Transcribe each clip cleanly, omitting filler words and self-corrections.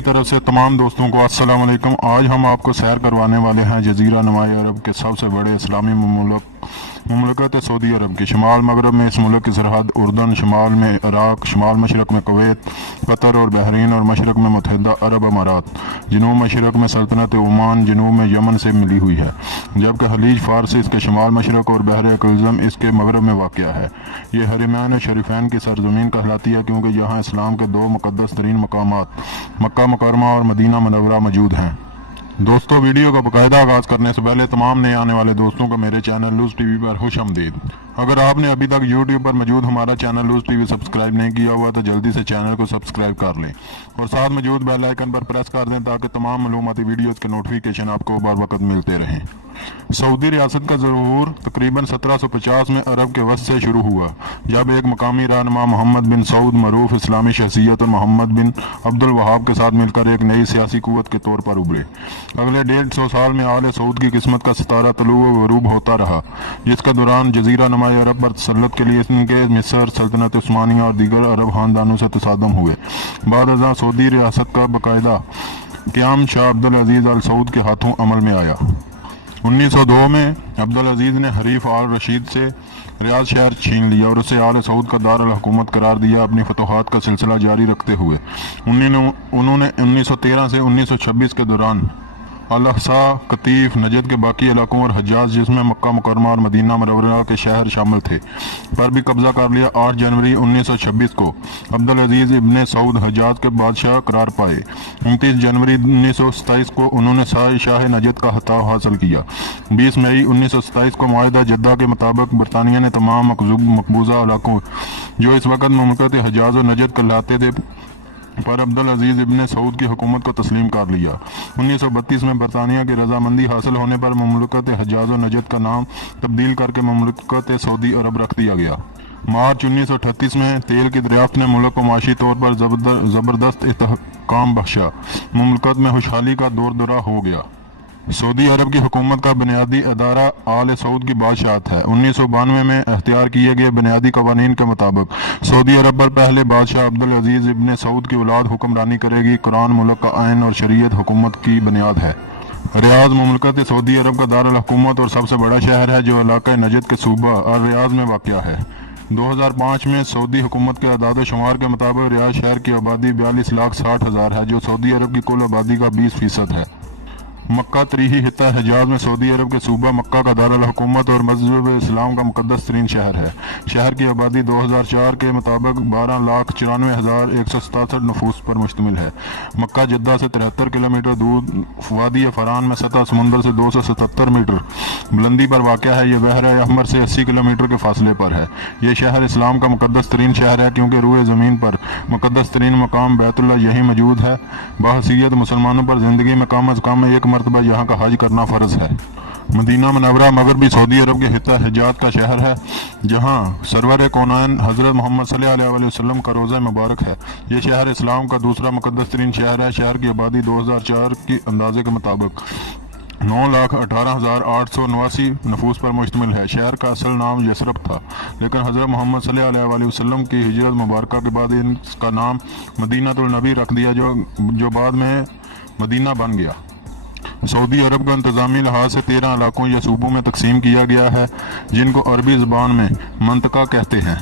मेरी तरफ से तमाम दोस्तों को अस्सलाम वालेकुम। आज हम आपको सैर करवाने वाले हैं जजीरा नुमा अरब के सबसे बड़े इस्लामी मुमलकत सऊदी अरब की। शमाल मगरब में इस मुल्क की सरहद उर्दन, शमाल में इराक, शमाल मशरक में कुवैत, कतर और बहरीन और मशरक में मुत्तहिदा अरब अमारात, जनूब मशरक में सल्तनत ओमान, जनूब में यमन से मिली हुई है, जबकि खलीज फारस इसके शमाल मशरक और बहर कुल्ज़म इसके मगरब में वाक़या है। ये हरमैन शरीफैन की सरजमीन कहलाती है क्योंकि यहाँ इस्लाम के दो मुक़द्दस तरीन मकामात मक्का मुकरमा और मदीना मनव्वरा मौजूद हैं। दोस्तों, वीडियो का बाकायदा आगाज़ करने से पहले तमाम नए आने वाले दोस्तों को मेरे चैनल लूज़ टीवी पर खुशामदीद। अगर आपने अभी तक यूट्यूब पर मौजूद हमारा चैनल लूज़ टीवी सब्सक्राइब नहीं किया हुआ तो जल्दी से चैनल को सब्सक्राइब कर लें और साथ मौजूद बेल आइकन पर प्रेस कर दें ताकि तमाम मालूमाती वीडियोज़ के नोटिफिकेशन आपको बर वक्त मिलते रहें। सऊदी रियासत का ज़हूर तकरीबन 1750 में अरब के वस्त से शुरू हुआ, जब एक मकामी रहनुमा मोहम्मद बिन सऊद मरूफ इस्लामी शख्सियत और मोहम्मद बिन अब्दुल वहाब के साथ मिलकर एक नई सियासी कुव्वत के तौर पर उभरे। अगले 150 साल में आले सऊद की किस्मत का सितारा तलू व गरूब होता रहा, जिसका दौरान जजीरा नुमा अरब पर तसल्लुत के लिए इनके मिस्र, सल्तनत उस्मानिया और दीगर अरब खानदानों से तसादम हुए। बाद अज़ां सऊदी रियासत का बाकायदा क़याम शाह अब्दुल अजीज़ अल सऊद के हाथों अमल में आया। 1902 में अब्दुल अजीज़ ने हरीफ आल रशीद से रियाद शहर छीन लिया और उसे आल सऊद का दारुल हुकूमत करार दिया। अपनी फतोहात का सिलसिला जारी रखते हुए उन्होंने 1913 से 1926 के दौरान अल-अक़सा, कतीफ, नजद के बाकी इलाकों और हज्जाज, जिसमें मक्का मुकरमा और मदीना मनव्वरा के शहर शामिल थे, पर भी कब्जा कर लिया। 8 जनवरी 1926 को अब्दुल अजीज़ इब्ने सऊद हज्जाज के बादशाह करार पाए। 29 जनवरी 1927 को उन्होंने शाह नजद का खिताब हासिल किया। 20 मई 1927 को मुआहिदा जद्दा के मुताबिक बरतानिया ने तमाम मकबूजा इलाकों जो इस वक्त मुमलकत हज्जाज और नजद कहलाते थे पर अब्दुल अजीज़ इब्ने सऊद की हुकूमत को तस्लीम कर लिया। 1932 में बरतानिया की रजामंदी हासिल होने पर मुमलकत हज्जाज और नजद का नाम तब्दील करके मुमलकत सऊदी अरब रख दिया गया। मार्च 1938 में तेल की दरियाफ्त ने मुल्क को माशी तौर पर ज़बरदस्त इस्तेहकाम बख्शा। मुमलकत में खुशहाली का दौर दौरा हो गया। सऊदी अरब की हुकूमत का बुनियादी अदारा आल सऊद की बादशाहत है। 1992 में अख्तियार किए गए बुनियादी कवानीन के मुताबिक सऊदी अरब पर पहले बादशाह अब्दुल अजीज़ इब्ने सऊद की औलाद हुक्मरानी करेगी। कुरान मुल्क का आइन और शरीयत हुकूमत की बुनियाद है। रियाद मुमलकत सऊदी अरब का दारुल हुकूमत और सबसे बड़ा शहर है जो इलाका नजद के सूबा और रियाद में वाक़या है। 2005 में सऊदी हुकूमत के अदाद शुमार के मुताबिक रियाद शहर की आबादी 42,60,000 है, जो सऊदी अरब की कुल आबादी का 20% है। मक्का तरीही हित्ता हजाज में सऊदी अरब के सूबा मक्का का दारुल हुकूमत और मज़हब इस्लाम का मुक़द्दस तरीन शहर है। शहर की आबादी 2004 के मुताबिक 12,94,167 नफूस पर मुश्तमिल है। मक्का जद्दा से 73 किलोमीटर दूर वादी फ़रान में सतह समुंदर से 277 मीटर बुलंदी पर वाक़या है। यह बहर अहमर से 80 किलोमीटर के फासले पर है। यह शहर इस्लाम का मुक़द्दस तरीन शहर है क्योंकि रूए ज़मीन पर मुक़द्दस तरीन मकाम बैतुल्लाह यहीं मौजूद है। बहसीयत मुसलमानों पर ज़िंदगी में कम अज़ कम एक मरतबा यहाँ का हज करना फ़र्ज है। मदीना मनव्वरा मगरबी सऊदी अरब के हिस्सा हिजाज का शहर है, जहाँ सरवर कौनैन हज़रत मोहम्मद सल्लल्लाहु अलैहि वसल्लम का रोज़ा मुबारक है। यह शहर इस्लाम का दूसरा मुक़द्दस तरीन शहर है। शहर की आबादी 2004 के अंदाजे के मुताबिक 9,18,889 नफूस पर मुश्तमिल है। शहर का असल नाम यसरब था, लेकिन हज़रत मोहम्मद सल्लल्लाहु अलैहि वसल्लम की हिजरत मुबारक के बाद इसका नाम मदीनातुल नबी रख दिया, जो बाद में मदीना बन गया। सऊदी अरब का इंतज़ामी लिहाज से 13 इलाकों या सूबों में तकसीम किया गया है, जिनको अरबी ज़बान में मंतका कहते हैं।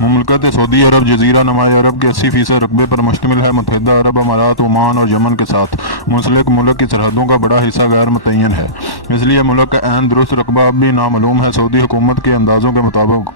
मुमलकत सऊदी अरब जजीरा नुमा अरब के 80% रकबे पर मुश्तमिल है। मुत्तहिदा अरब अमारात, ओमान और यमन के साथ मुंसलिक मुल्क की सरहदों का बड़ा हिस्सा गैर मुतय्यन है, इसलिए मुल्क का ऐन दुरुस्त रकबा अब भी नामालूम है। सऊदी हुकूमत के अंदाज़ों के मुताबिक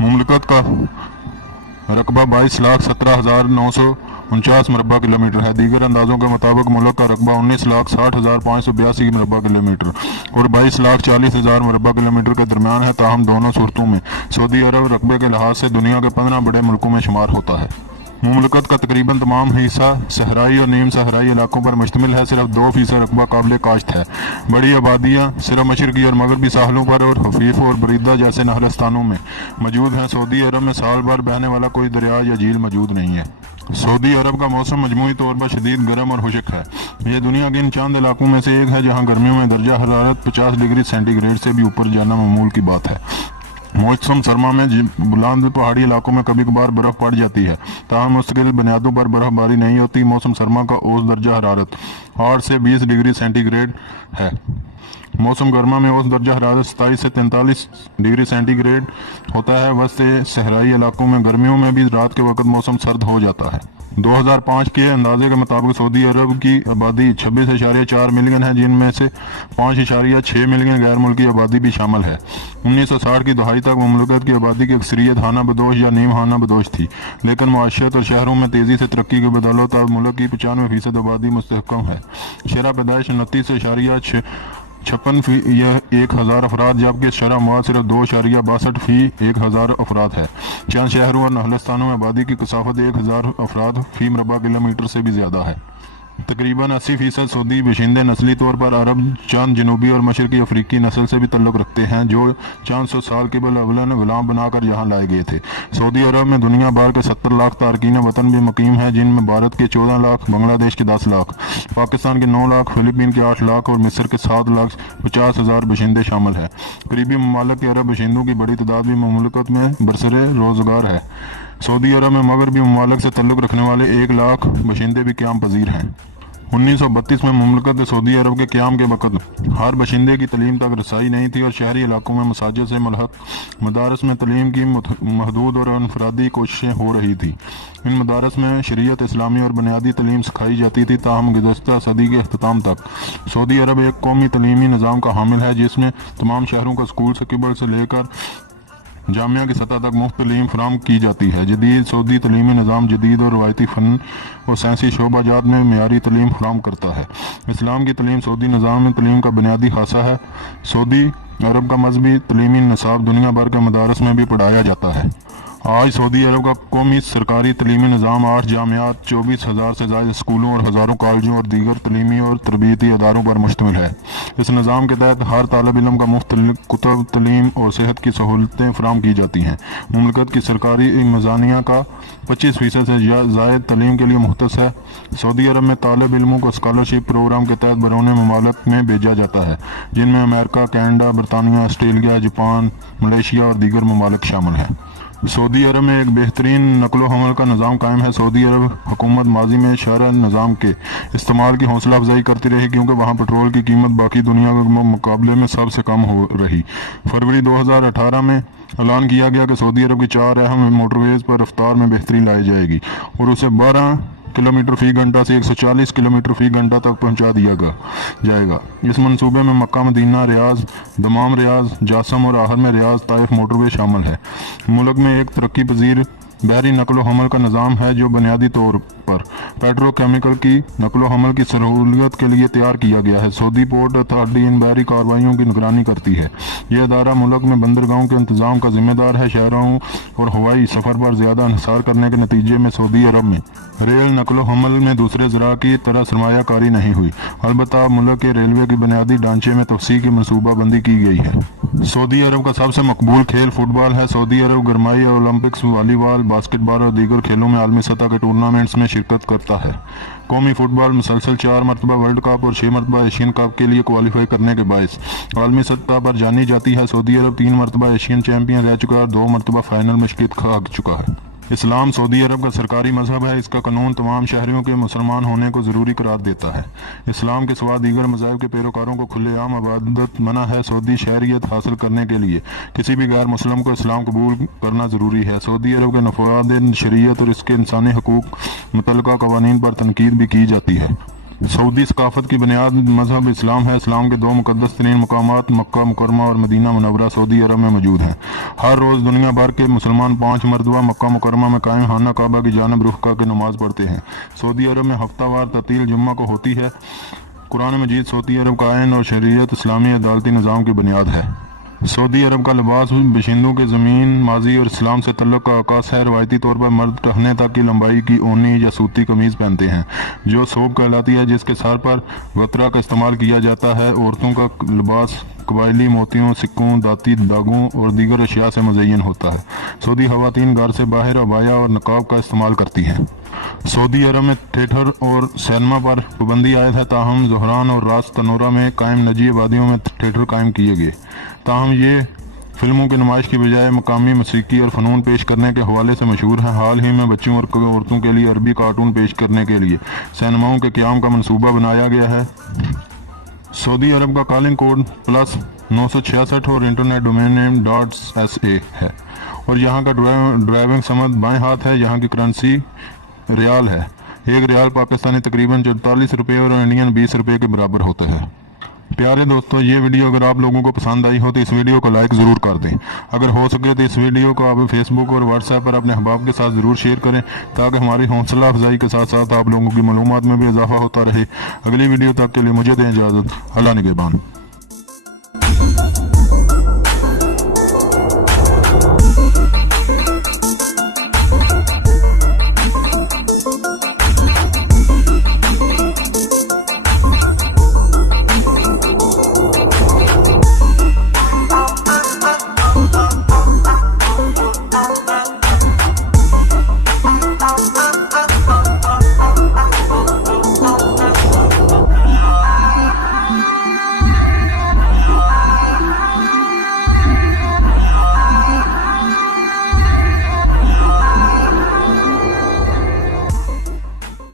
मुमलकत का रकबा 22,17,949 मरबा किलोमीटर है। दीगर अंदाज़ों के मुताबिक मुल्क का रकबा 19,60,582 मरबा किलोमीटर और 22,40,000 मरबा किलोमीटर के दरमियान है। ताहम दोनों सूरतों में सऊदी अरब रकबे के लिहाज से दुनिया के 15 बड़े मुल्कों में शुमार होता है। मुमलकत का तकरीबन तमाम हिस्सा सहराई और नीम सहराई इलाकों पर मुश्तमिल है। सिर्फ 2% रकबा काबिल काश्त है। बड़ी आबादियाँ सिर्फ मशरकी और मगरबी साहलों पर और हफीफ और बरीदा जैसे नहलस्तानों में मौजूद हैं। सऊदी अरब में साल भर बहने वाला कोई दरिया या झील मौजूद नहीं है। सऊदी अरब का मौसम मजमूई तौर पर शदीद गर्म और खुश्क है। यह दुनिया के इन चंद इलाकों में से एक है जहाँ गर्मियों में दर्जा हरारत 50 डिग्री सेंटीग्रेड से भी ऊपर जाना मामूल की बात है। मौसम सरमा में बुलंद पहाड़ी इलाकों में कभी कभार बर्फ पड़ जाती है, ताहम मुस्तकिल बुनियादों पर बर्फबारी नहीं होती। मौसम सरमा का औसत दर्जा हरारत 8 से 20 डिग्री सेंटीग्रेड है। मौसम गर्मा में औसत दर्जा हरारत 27 से 43 डिग्री सेंटीग्रेड होता है। वैसे सहराई इलाकों में गर्मियों में भी रात के वक्त मौसम सर्द हो जाता है। 2005 के अंदाजे के मुताबिक सऊदी अरब की आबादी 26.4 मिलियन है, जिनमें से 5.6 मिलियन गैर मुल्की आबादी भी शामिल है। 1960 की दहाई तक मुमलकत की आबादी की अक्सरियत खाना बदोश या नीम खाना बदोश थी, लेकिन मुआशरत और शहरों में तेज़ी से तरक्की की बदौलत अब मुल्क की 95% आबादी मुस्तहकम है। शरह पैदाइश 29.56 फी यह 1000 अफराद, जबकि शरह मौत सिर्फ 2.62 फी 1000 अफराद है। चंद शहरों और नहलस्तानों में आबादी की कसाफत 1000 अफराद फी मरबा किलोमीटर से भी ज़्यादा है। तकरीबन 80% सऊदी बशिंदे नस्ली तौर पर अरब, चंद जनूबी और मशरकी अफ्रीकी नस्ल से भी तल्लुक़ रखते हैं, जो चंद सौ साल कबल अवलन गुलाम बनाकर यहाँ लाए गए थे। सऊदी अरब में दुनिया भर के 70 लाख तारकीन वतन भी मुकीम हैं, जिनमें भारत के 14 लाख, बांग्लादेश के 10 लाख, पाकिस्तान के 9 लाख, फिलिपीन के 8 लाख और मिस्र के 7,50,000 बशिंदे शामिल हैं। करीबी ममालिक के अरब बशिंदों की बड़ी तादाद भी मुमलकत में बरसरे रोज़गार है। सऊदी अरब में मगरबी ममालिक से तल्लुक़ रखने वाले 1 लाख बशिंदे भी क़याम पजीर हैं। 1932 में मुमलकत सऊदी अरब के क़याम के वक़्त हर बशिंदे की तलीम तक रसाई नहीं थी और शहरी इलाकों में मसाजिद से मुल्हक मदारस में तलीम की महदूद और अनफरादी कोशिशें हो रही थी। इन मदारस में शरीयत इस्लामी और बुनियादी तलीम सिखाई जाती थी, ताहम गुज़श्ता सदी के अख्ताम तक सऊदी अरब एक कौमी तलीमी निज़ाम का हामिल है, जिसमें तमाम शहरों का स्कूल से किबल से लेकर जामिया की सतह तक मुफ्त तलीम फराम की जाती है। जदीद सऊदी तलीमी निज़ाम जदीद और रवायती फ़न और साइंसी शोबाजात में मेयारी तलीम फराम करता है। इस्लाम की तलीम सऊदी निज़ाम में तलीम का बुनियादी खासा है। सऊदी अरब का मजहबी तलीमी निसाब दुनिया भर के मदारस में भी पढ़ाया जाता है। आज सऊदी अरब का कौमी सरकारी तलीमी निज़ाम 8 जामियात, 24,000 से ज़्यादा स्कूलों और हज़ारों कॉलेजों और दीगर तलीमी और तरबियती अदारों पर मुश्तमिल है। इस निज़ाम के तहत हर तालिब इल्म का मुफ्त कुतब, तलीम और सेहत की सहूलतें फराम की जाती हैं। मुमलकत की सरकारी मीज़ानिया का 25% से ज़ायद तलीम के लिए मुख्तस है। सऊदी अरब में तालिब इल्मों को स्कॉलरशिप प्रोग्राम के तहत बैरून ममालिक में भेजा जाता है, जिनमें अमेरिका, कनाडा, बरतानिया, ऑस्ट्रेलिया, जापान, मलेशिया और दीगर ममालिक शामिल हैं। सऊदी अरब में एक बेहतरीन नकलो हमल का निज़ाम कायम है। सऊदी अरब हुकूमत माजी में शरह निज़ाम के इस्तेमाल की हौसला अफजाई करती रही, क्योंकि वहाँ पेट्रोल की कीमत बाकी दुनिया के मुकाबले में सबसे कम हो रही। फरवरी 2018 में ऐलान किया गया कि सऊदी अरब की 4 अहम मोटरवेज़ पर रफ्तार में बेहतरी लाई जाएगी और उसे 12 किलोमीटर फ़ी घंटा से 140 किलोमीटर फ़ी घंटा तक पहुंचा दिया जाएगा। इस मंसूबे में मक्का, मदीना, रियाज, दमाम, रियाज, जासम और आहर में रियाज ताइफ मोटरवे शामिल है। मुल्क में एक तरक्की पजीर बहरी नकलो हमल का निज़ाम है, जो बुनियादी तौर पर पेट्रोकेमिकल की नकलो हमल की सहूलियत के लिए तैयार किया गया है। सऊदी पोर्ट अथॉरिटी इन बहरी कार्रवाइयों की निगरानी करती है। यह अदारा मुल्क में बंदरगाहों के इंतज़ाम का जिम्मेदार है। शहरों और हवाई सफ़र पर ज़्यादा इंहिसार करने के नतीजे में सऊदी अरब में रेल नकलो हमल में दूसरे ज़रा की तरह सरमायाकारी नहीं हुई। अलबत्ता मुल्क के रेलवे के बुनियादी ढांचे में तवसीह की मनसूबाबंदी की गई है। सऊदी अरब का सबसे मकबूल खेल फुटबॉल है। सऊदी अरब गरमाई ओलंपिक्स, वॉलीबॉल, बास्केटबॉल और दीगर खेलों में आलमी सतह के टूर्नामेंट्स में शिरकत करता है। कौमी फुटबॉल मुसलसल 4 मरतबा वर्ल्ड कप और 6 मरतबा एशियन कप के लिए क्वालिफाई करने के बायस आलमी सतह पर जानी जाती है। सऊदी अरब 3 मरतबा एशियन चैंपियन रह चुका है और 2 मरतबा फाइनल में शिरकत खा चुका है। इस्लाम सऊदी अरब का सरकारी मजहब है। इसका कानून तमाम शहरियों के मुसलमान होने को ज़रूरी करार देता है। इस्लाम के सिवा दीगर मज़ाहिब के पैरोकारों को खुलेआम इबादत मना है। सऊदी शहरियत हासिल करने के लिए किसी भी गैर मुस्लिम को इस्लाम कबूल करना ज़रूरी है। सऊदी अरब के नफाद शरीयत और इसके इंसानी हकूक़ मुतल्लिका कवानीन पर तनकीद भी की जाती है। सऊदी सकाफत की बुनियाद मजहब इस्लाम है। इस्लाम के 2 मुकद्दस तरीन मकामात मक्का मुकरमा और मदीना मुनव्वरा सऊदी अरब में मौजूद हैं। हर रोज़ दुनिया भर के मुसलमान 5 मरतबा मक्का मुकरमा में कायम खाना काबा की जानिब रुख करके नमाज पढ़ते हैं। सऊदी अरब में हफ्तावार ततील जुम्मा को होती है। कुरान मजीद सऊदी अरब का आइन और शरीयत इस्लामी अदालती निज़ाम की बुनियाद है। सऊदी अरब का लिबास बशिंदों के ज़मीन, माजी और इस्लाम से तल्लुक़ का आकाश है। रवायती तौर पर मर्द टखने तक की लंबाई की ऊनी या सूती कमीज़ पहनते हैं, जो सोब कहलाती है, जिसके सर पर गतरा का इस्तेमाल किया जाता है। औरतों का लिबास कबायली मोतियों, सिक्कों, दाती दागों और दीगर अशिया से मुज़य्यन होता है। सऊदी ख़वातीन घर से बाहर अबाया और नकाब का इस्तेमाल करती हैं। सऊदी अरब में थिएटर और सिनेमा पर पाबंदी आयद है, ताहम ज़ोहरान और रास तनोरा में कायम नजी आबादियों में थिएटर कायम किए गए। ताहम ये फिल्मों की नुमाइश की बजाय मकामी मौसीकी और फ़नून पेश करने के हवाले से मशहूर है। हाल ही में बच्चों और औरतों के लिए अरबी कार्टून पेश करने के लिए सिनेमाओं के क़याम का मनसूबा बनाया गया है। सऊदी अरब का कॉलिंग कोड +966 और इंटरनेट डोमेन नेम .sa है और यहाँ का ड्राइविंग समद बाएं हाथ है। यहाँ की करेंसी रियाल है। एक रियाल पाकिस्तानी तकरीबन 44 रुपये और इंडियन 20 रुपये के बराबर होता है। प्यारे दोस्तों, ये वीडियो अगर आप लोगों को पसंद आई हो तो इस वीडियो को लाइक ज़रूर कर दें। अगर हो सके तो इस वीडियो को आप फेसबुक और व्हाट्सएप पर अपने अहबाब के साथ ज़रूर शेयर करें ताकि हमारी हौसला अफजाई के साथ साथ आप लोगों की मालूमात में भी इजाफा होता रहे। अगली वीडियो तक के लिए मुझे दें इजाज़त। अल्लाह निगहबान।